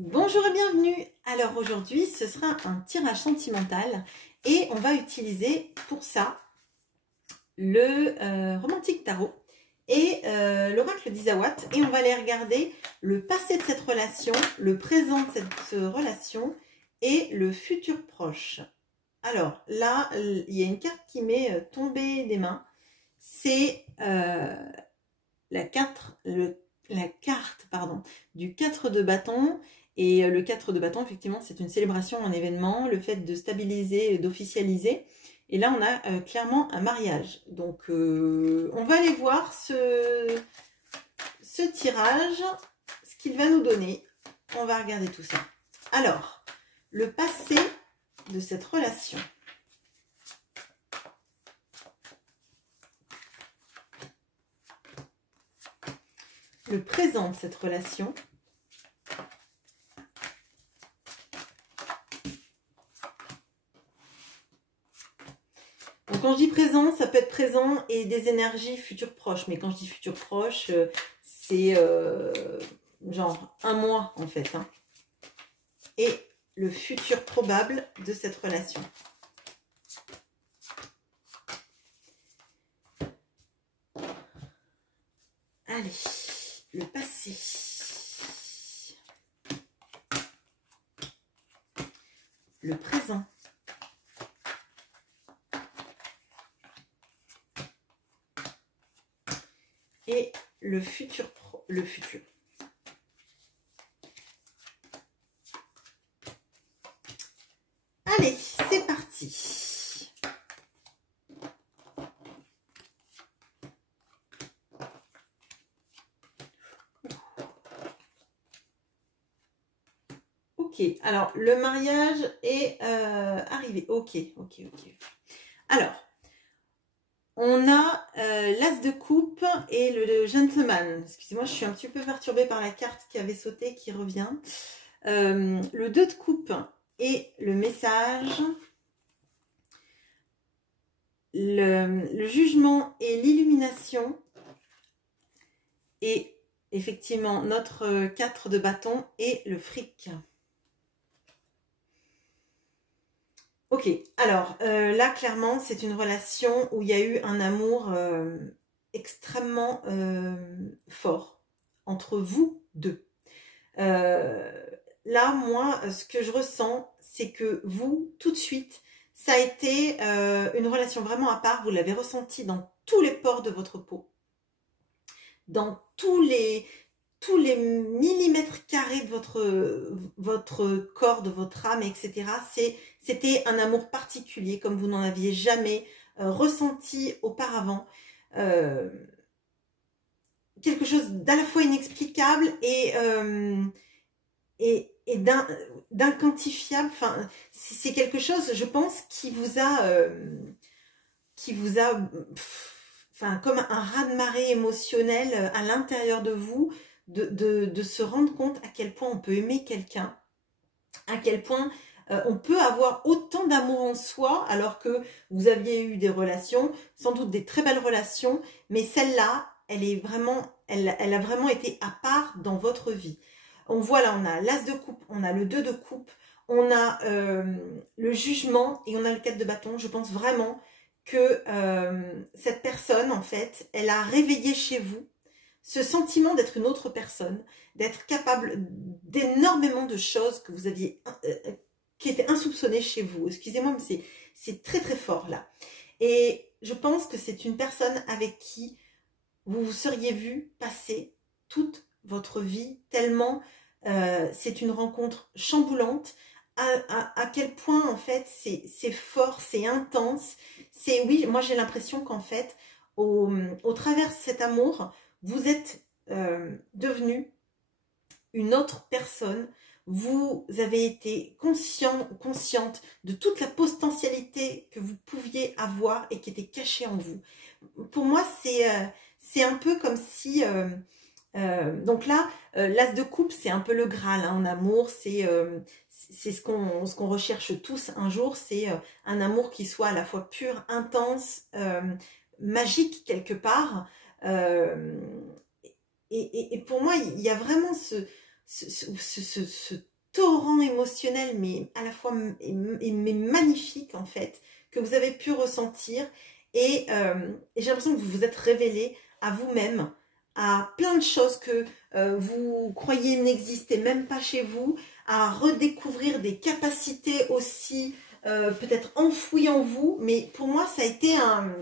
Bonjour et bienvenue. Alors aujourd'hui ce sera un tirage sentimental et on va utiliser pour ça le Romantique Tarot et l'oracle d'Isawat, et on va aller regarder le passé de cette relation, le présent de cette relation et le futur proche. Alors là il y a une carte qui m'est tombée des mains, c'est la carte du 4 de bâton. Et le 4 de bâton, effectivement, c'est une célébration, un événement, le fait de stabiliser, d'officialiser. Et là, on a clairement un mariage. Donc, on va aller voir ce tirage, ce qu'il va nous donner. On va regarder tout ça. Alors, le passé de cette relation. Le présent de cette relation. Donc quand je dis présent, ça peut être présent et des énergies futures proches. Mais quand je dis futures proches, c'est genre un mois en fait. Hein. Et le futur probable de cette relation. Allez, le passé. Le présent. Et le futur. Allez, c'est parti. Ok, alors le mariage est arrivé. Ok. Alors, on a l'as de coupe et le gentleman. Excusez-moi, je suis un petit peu perturbée par la carte qui avait sauté, qui revient. Le 2 de coupe et le message. Le jugement et l'illumination. Et effectivement, notre 4 de bâton et le fric. Ok, alors là clairement c'est une relation où il y a eu un amour extrêmement fort entre vous deux. Là moi ce que je ressens c'est que vous tout de suite ça a été une relation vraiment à part, vous l'avez ressenti dans tous les pores de votre peau, dans tous les millimètres carrés de votre corps, de votre âme, etc. C'était un amour particulier, comme vous n'en aviez jamais ressenti auparavant. Quelque chose d'à la fois inexplicable et d'inquantifiable. Enfin, c'est quelque chose, je pense, qui vous a enfin, comme un raz-de-marée émotionnel à l'intérieur de vous, de se rendre compte à quel point on peut aimer quelqu'un, à quel point on peut avoir autant d'amour en soi, alors que vous aviez eu des relations, sans doute des très belles relations, mais celle-là, elle a vraiment été à part dans votre vie. On voit là, on a l'as de coupe, on a le 2 de coupe, on a le jugement et on a le 4 de bâton. Je pense vraiment que cette personne, en fait, elle a réveillé chez vous ce sentiment d'être une autre personne, d'être capable d'énormément de choses que vous aviez, qui étaient insoupçonnées chez vous. Excusez-moi, mais c'est très très fort là. Et je pense que c'est une personne avec qui vous vous seriez vu passer toute votre vie, tellement c'est une rencontre chamboulante, à quel point en fait c'est fort, c'est intense. Oui, moi j'ai l'impression qu'en fait, au travers de cet amour, vous êtes devenu une autre personne. Vous avez été consciente de toute la potentialité que vous pouviez avoir et qui était cachée en vous. Pour moi, c'est un peu comme si... donc là, l'as de coupe, c'est un peu le Graal hein, en amour. C'est ce qu'on recherche tous un jour. C'est un amour qui soit à la fois pur, intense, magique quelque part. Et pour moi, il y a vraiment ce torrent émotionnel, mais à la fois mais magnifique en fait, que vous avez pu ressentir. Et j'ai l'impression que vous vous êtes révélé à vous-même, à plein de choses que vous croyez n'exister même pas chez vous, à redécouvrir des capacités aussi peut-être enfouies en vous. Mais pour moi, ça a été un...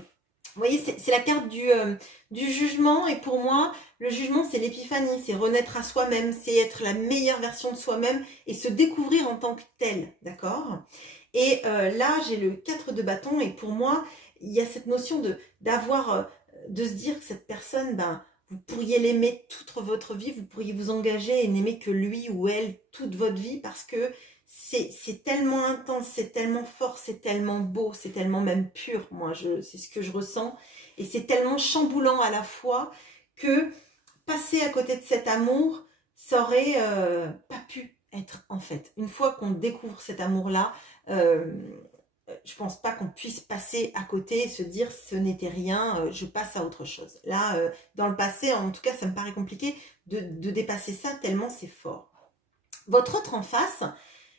Vous voyez, c'est la carte du jugement. Et pour moi, le jugement, c'est l'épiphanie. C'est renaître à soi-même. C'est être la meilleure version de soi-même et se découvrir en tant que tel. D'accord? Et là, j'ai le 4 de bâton. Et pour moi, il y a cette notion de se dire que cette personne, ben, vous pourriez l'aimer toute votre vie. Vous pourriez vous engager et n'aimer que lui ou elle toute votre vie parce que c'est tellement intense, c'est tellement fort, c'est tellement beau, c'est tellement même pur. Moi, c'est ce que je ressens. Et c'est tellement chamboulant à la fois que passer à côté de cet amour, ça aurait pas pu être en fait. Une fois qu'on découvre cet amour-là, je pense pas qu'on puisse passer à côté et se dire ce n'était rien, je passe à autre chose. Là, dans le passé, en tout cas, ça me paraît compliqué de dépasser ça tellement c'est fort. Votre autre en face,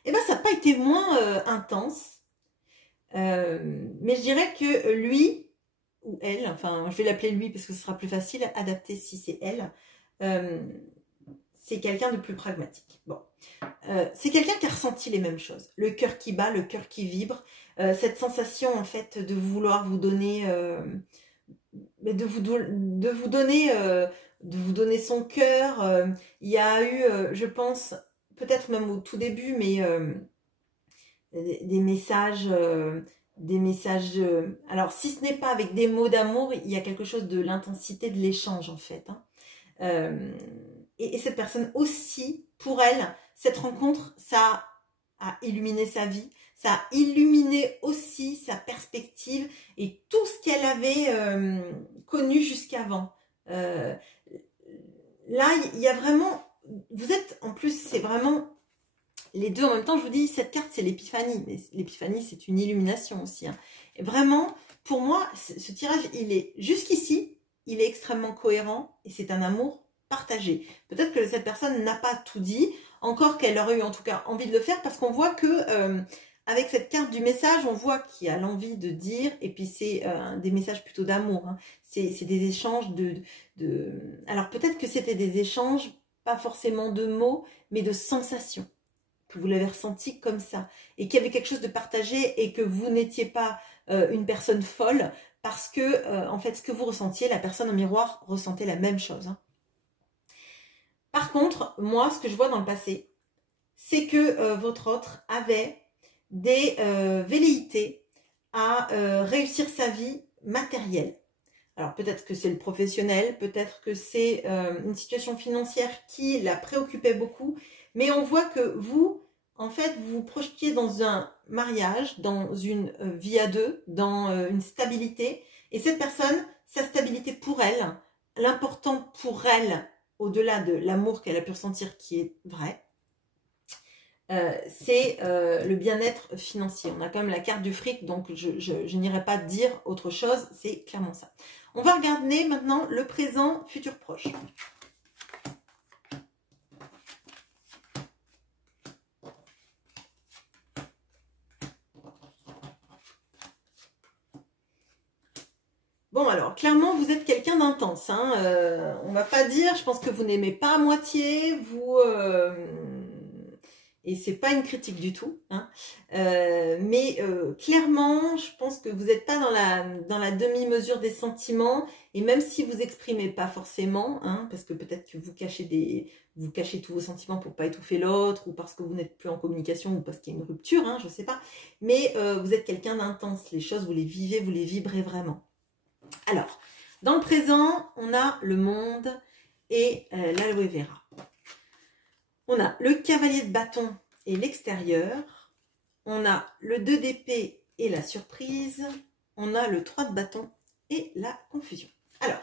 eh ben, ça n'a pas été moins intense, mais je dirais que lui ou elle, enfin je vais l'appeler lui parce que ce sera plus facile à adapter si c'est elle, c'est quelqu'un de plus pragmatique. Bon, c'est quelqu'un qui a ressenti les mêmes choses, le cœur qui bat, le cœur qui vibre, cette sensation en fait de vouloir vous donner, de vous donner son cœur. Il y a eu, je pense, peut-être même au tout début, mais des messages, alors si ce n'est pas avec des mots d'amour, il y a quelque chose de l'intensité de l'échange en fait. Hein. Et cette personne aussi, pour elle, cette rencontre, ça a illuminé sa vie, ça a illuminé aussi sa perspective et tout ce qu'elle avait connu jusqu'avant. Là, il y a vraiment, vous êtes, en plus, c'est vraiment les deux en même temps. Je vous dis, cette carte, c'est l'épiphanie, mais l'épiphanie, c'est une illumination aussi. Hein. Et vraiment, pour moi, ce tirage, il est jusqu'ici, il est extrêmement cohérent et c'est un amour partagé. Peut-être que cette personne n'a pas tout dit, encore qu'elle aurait eu en tout cas envie de le faire, parce qu'on voit que avec cette carte du message, on voit qu'il y a l'envie de dire, et puis c'est des messages plutôt d'amour. Hein. C'est des échanges Alors peut-être que c'était des échanges, pas forcément de mots, mais de sensations, que vous l'avez ressenti comme ça, et qu'il y avait quelque chose de partagé, et que vous n'étiez pas une personne folle, parce que en fait, ce que vous ressentiez, la personne en miroir ressentait la même chose. Hein. Par contre, moi, ce que je vois dans le passé, c'est que votre autre avait des velléités à réussir sa vie matérielle. Alors peut-être que c'est le professionnel, peut-être que c'est une situation financière qui la préoccupait beaucoup, mais on voit que vous, en fait, vous vous projetiez dans un mariage, dans une vie à deux, dans une stabilité, et cette personne, sa stabilité pour elle, l'important pour elle, au-delà de l'amour qu'elle a pu ressentir qui est vrai, c'est le bien-être financier. On a quand même la carte du fric, donc je n'irai pas dire autre chose, c'est clairement ça. On va regarder maintenant le présent, futur proche. Bon alors, clairement, vous êtes quelqu'un d'intense. Hein. On va pas dire, je pense que vous n'aimez pas à moitié, vous... Et c'est pas une critique du tout. Hein. Mais clairement, je pense que vous n'êtes pas dans la demi-mesure des sentiments. Et même si vous exprimez pas forcément, hein, parce que peut-être que vous cachez tous vos sentiments pour pas étouffer l'autre, ou parce que vous n'êtes plus en communication, ou parce qu'il y a une rupture, hein, je sais pas. Mais vous êtes quelqu'un d'intense. Les choses, vous les vivez, vous les vibrez vraiment. Alors, dans le présent, on a le monde et l'aloe vera. On a le cavalier de bâton et l'extérieur. On a le 2 d'épée et la surprise. On a le 3 de bâton et la confusion. Alors,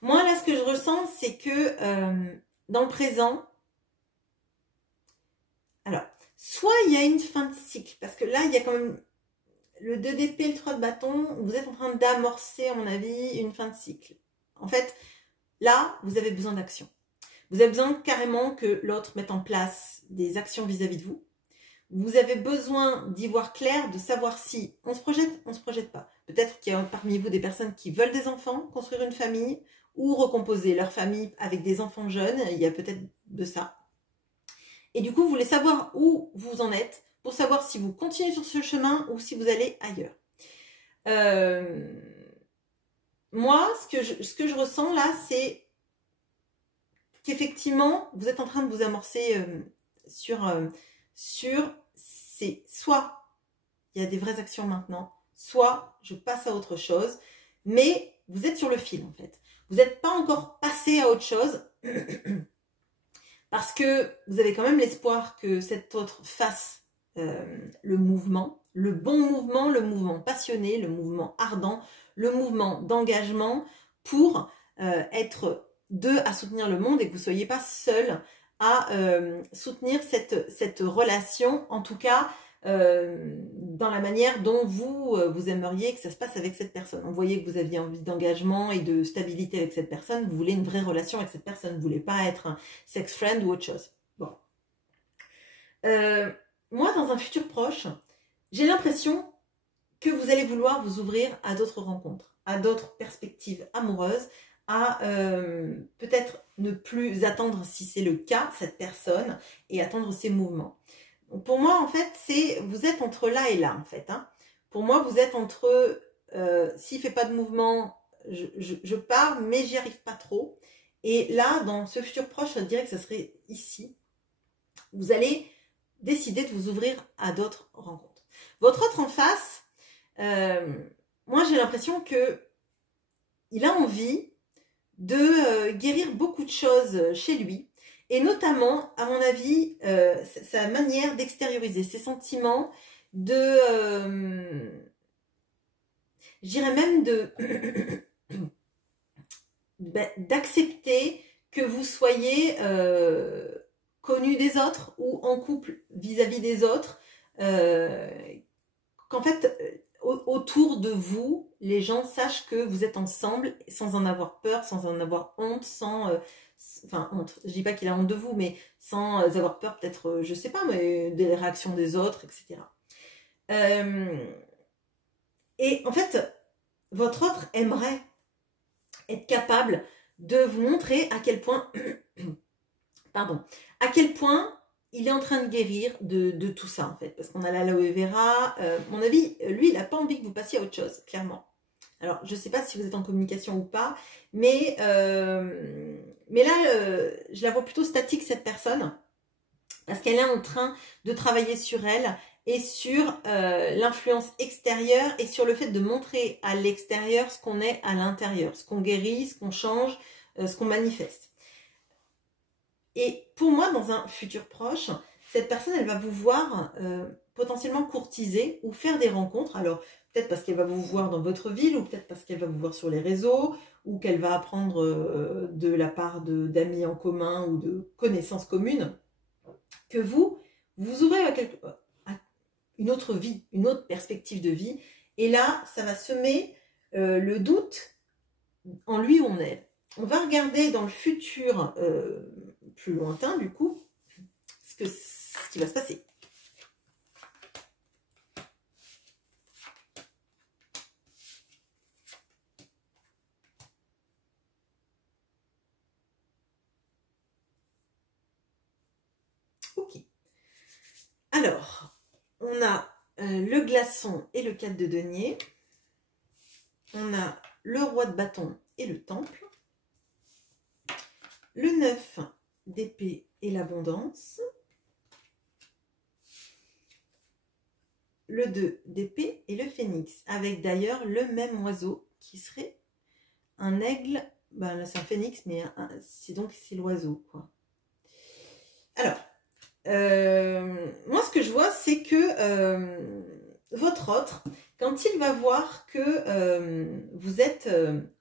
moi là, ce que je ressens, c'est que dans le présent, alors, soit il y a une fin de cycle, parce que là, il y a quand même... Le 2 d'épée, le 3 de bâton, vous êtes en train d'amorcer, à mon avis, une fin de cycle. En fait, là, vous avez besoin d'action. Vous avez besoin carrément que l'autre mette en place des actions vis-à-vis de vous. Vous avez besoin d'y voir clair, de savoir si on se projette pas. Peut-être qu'il y a parmi vous des personnes qui veulent des enfants, construire une famille, ou recomposer leur famille avec des enfants jeunes. Il y a peut-être de ça. Et du coup, vous voulez savoir où vous en êtes, pour savoir si vous continuez sur ce chemin ou si vous allez ailleurs. Moi, ce que je ressens là, c'est qu'effectivement, vous êtes en train de vous amorcer sur c'est soit il y a des vraies actions maintenant, soit je passe à autre chose, mais vous êtes sur le fil en fait. Vous n'êtes pas encore passé à autre chose parce que vous avez quand même l'espoir que cet autre fasse le mouvement, le bon mouvement, le mouvement passionné, le mouvement ardent, le mouvement d'engagement pour être deux à soutenir le monde et que vous ne soyez pas seul à soutenir cette relation, en tout cas dans la manière dont vous aimeriez que ça se passe avec cette personne. On voyait que vous aviez envie d'engagement et de stabilité avec cette personne, vous voulez une vraie relation avec cette personne, vous ne voulez pas être un sex friend ou autre chose. Bon. Moi, dans un futur proche, j'ai l'impression que vous allez vouloir vous ouvrir à d'autres rencontres, à d'autres perspectives amoureuses, à peut-être ne plus attendre, si c'est le cas, cette personne et attendre ses mouvements. Donc pour moi, en fait, vous êtes entre là et là, en fait. Hein. Pour moi, vous êtes entre s'il ne fait pas de mouvement, je pars, mais j'y arrive pas trop. Et là, dans ce futur proche, je dirais que ce serait ici. Vous allez décider de vous ouvrir à d'autres rencontres. Votre autre en face, moi j'ai l'impression que il a envie de guérir beaucoup de choses chez lui, et notamment, à mon avis, sa manière d'extérioriser ses sentiments, je dirais même d'accepter que vous soyez connu des autres ou en couple vis-à-vis des autres, qu'en fait, autour de vous, les gens sachent que vous êtes ensemble sans en avoir peur, sans en avoir honte, enfin, honte, je dis pas qu'il a honte de vous, mais sans avoir peur peut-être, je sais pas, mais des réactions des autres, etc. Et en fait, votre autre aimerait être capable de vous montrer à quel point, pardon, à quel point il est en train de guérir de tout ça, en fait. Parce qu'on a l'aloe vera. Mon avis, lui, il n'a pas envie que vous passiez à autre chose, clairement. Alors, je ne sais pas si vous êtes en communication ou pas, mais là, je la vois plutôt statique, cette personne, parce qu'elle est en train de travailler sur elle et sur l'influence extérieure et sur le fait de montrer à l'extérieur ce qu'on est à l'intérieur, ce qu'on guérit, ce qu'on change, ce qu'on manifeste. Et pour moi, dans un futur proche, cette personne, elle va vous voir potentiellement courtiser ou faire des rencontres. Alors, peut-être parce qu'elle va vous voir dans votre ville, ou peut-être parce qu'elle va vous voir sur les réseaux, ou qu'elle va apprendre de la part d'amis en commun ou de connaissances communes, que vous ouvrez à une autre vie, une autre perspective de vie. Et là, ça va semer le doute en lui ou en elle. On va regarder dans le futur plus lointain, du coup, ce qui va se passer. Ok. Alors, on a le glaçon et le 4 de denier. On a le roi de bâton et le temple. Le 9 d'épée et l'abondance. Le 2 d'épée et le phénix. Avec d'ailleurs le même oiseau qui serait un aigle. Ben là c'est un phénix, mais c'est l'oiseau, quoi. Alors, moi ce que je vois, c'est que votre autre, quand il va voir que vous êtes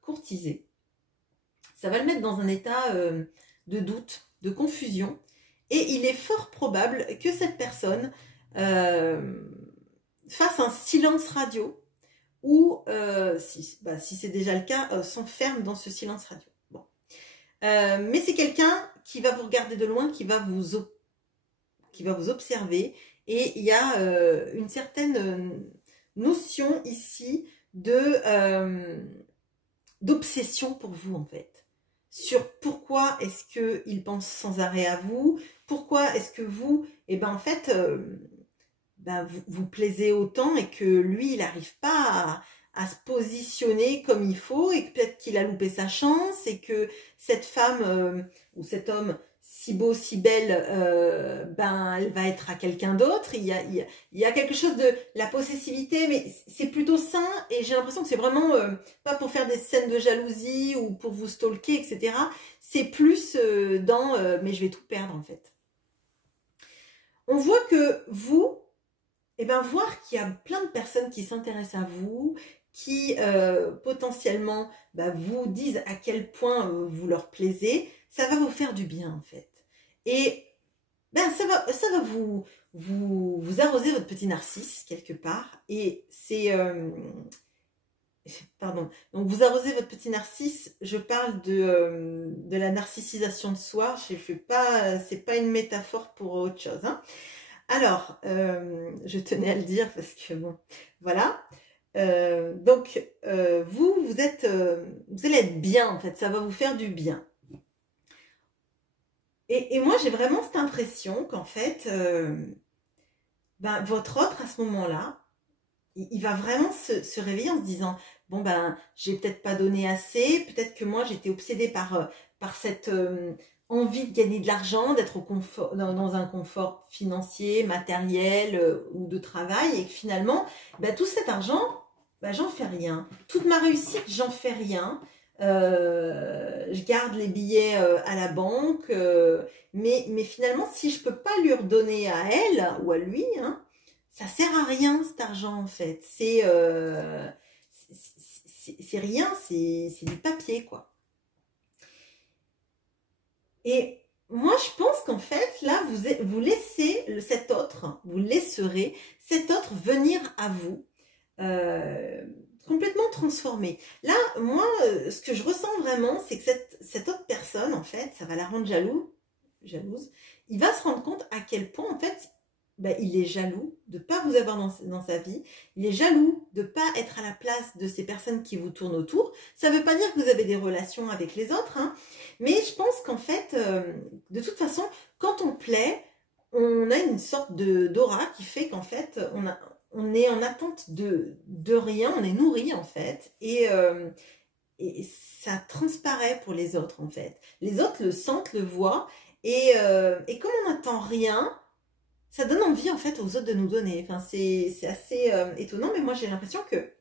courtisé, ça va le mettre dans un état de doute, de confusion, et il est fort probable que cette personne fasse un silence radio, ou si c'est déjà le cas, s'enferme dans ce silence radio. Bon. Mais c'est quelqu'un qui va vous regarder de loin, qui va vous observer. Et il y a une certaine notion ici d'obsession pour vous, en fait. Sur pourquoi est-ce qu'il pense sans arrêt à vous, pourquoi est-ce que vous, eh ben en fait, vous plaisez autant et que lui, il n'arrive pas à se positionner comme il faut et que peut-être qu'il a loupé sa chance et que cette femme ou cet homme si beau, si belle, elle va être à quelqu'un d'autre. Il y a quelque chose de la possessivité, mais c'est plutôt sain et j'ai l'impression que c'est vraiment pas pour faire des scènes de jalousie ou pour vous stalker, etc. C'est plus mais je vais tout perdre en fait. On voit que vous, voir qu'il y a plein de personnes qui s'intéressent à vous, qui potentiellement vous disent à quel point vous leur plaisez, ça va vous faire du bien en fait. Et ça va vous arroser votre petit narcisse quelque part. Et c'est pardon. Donc vous arrosez votre petit narcisse. Je parle de la narcissisation de soi. C'est pas une métaphore pour autre chose. Hein. Alors, je tenais à le dire parce que bon, voilà. Donc vous allez être bien en fait. Ça va vous faire du bien. Et moi, j'ai vraiment cette impression qu'en fait, votre autre, à ce moment-là, il va vraiment se réveiller en se disant, bon, j'ai peut-être pas donné assez, peut-être que moi, j'étais obsédée par cette envie de gagner de l'argent, d'être dans un confort financier, matériel ou de travail, et que finalement, tout cet argent, j'en fais rien. Toute ma réussite, j'en fais rien. Je garde les billets à la banque, mais finalement, si je peux pas lui redonner à elle ou à lui, hein, ça sert à rien cet argent en fait. C'est rien, c'est du papier quoi. Et moi, je pense qu'en fait, là, vous laissez vous laisserez cet autre venir à vous. Complètement transformé. Là, moi, ce que je ressens vraiment, c'est que cette autre personne, en fait, ça va la rendre jalouse. Il va se rendre compte à quel point, en fait, il est jaloux de ne pas vous avoir dans sa vie. Il est jaloux de ne pas être à la place de ces personnes qui vous tournent autour. Ça ne veut pas dire que vous avez des relations avec les autres, hein, mais je pense qu'en fait, de toute façon, quand on plaît, on a une sorte d'aura qui fait qu'en fait, on est en attente de rien, on est nourri en fait, et ça transparaît pour les autres en fait. Les autres le sentent, le voient, et comme on n'attend rien, ça donne envie en fait aux autres de nous donner. Enfin, c'est assez étonnant, mais moi j'ai l'impression que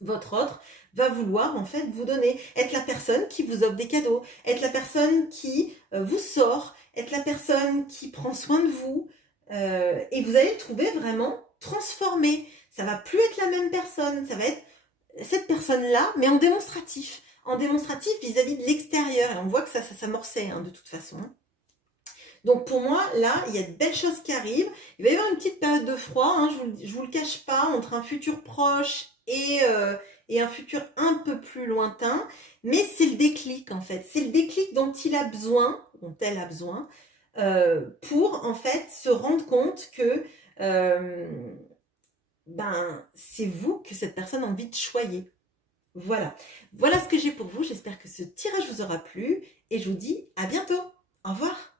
votre autre va vouloir en fait vous donner, être la personne qui vous offre des cadeaux, être la personne qui vous sort, être la personne qui prend soin de vous, et vous allez le trouver vraiment transformé. Ça va plus être la même personne, ça va être cette personne-là, mais en démonstratif vis-à-vis de l'extérieur. Et on voit que ça s'amorçait hein, de toute façon. Donc pour moi, là, il y a de belles choses qui arrivent. Il va y avoir une petite période de froid, hein, je vous le cache pas, entre un futur proche et un futur un peu plus lointain. Mais c'est le déclic en fait. C'est le déclic dont elle a besoin, pour en fait se rendre compte que c'est vous que cette personne a envie de choyer. Voilà ce que j'ai pour vous. J'espère que ce tirage vous aura plu et je vous dis à bientôt. Au revoir.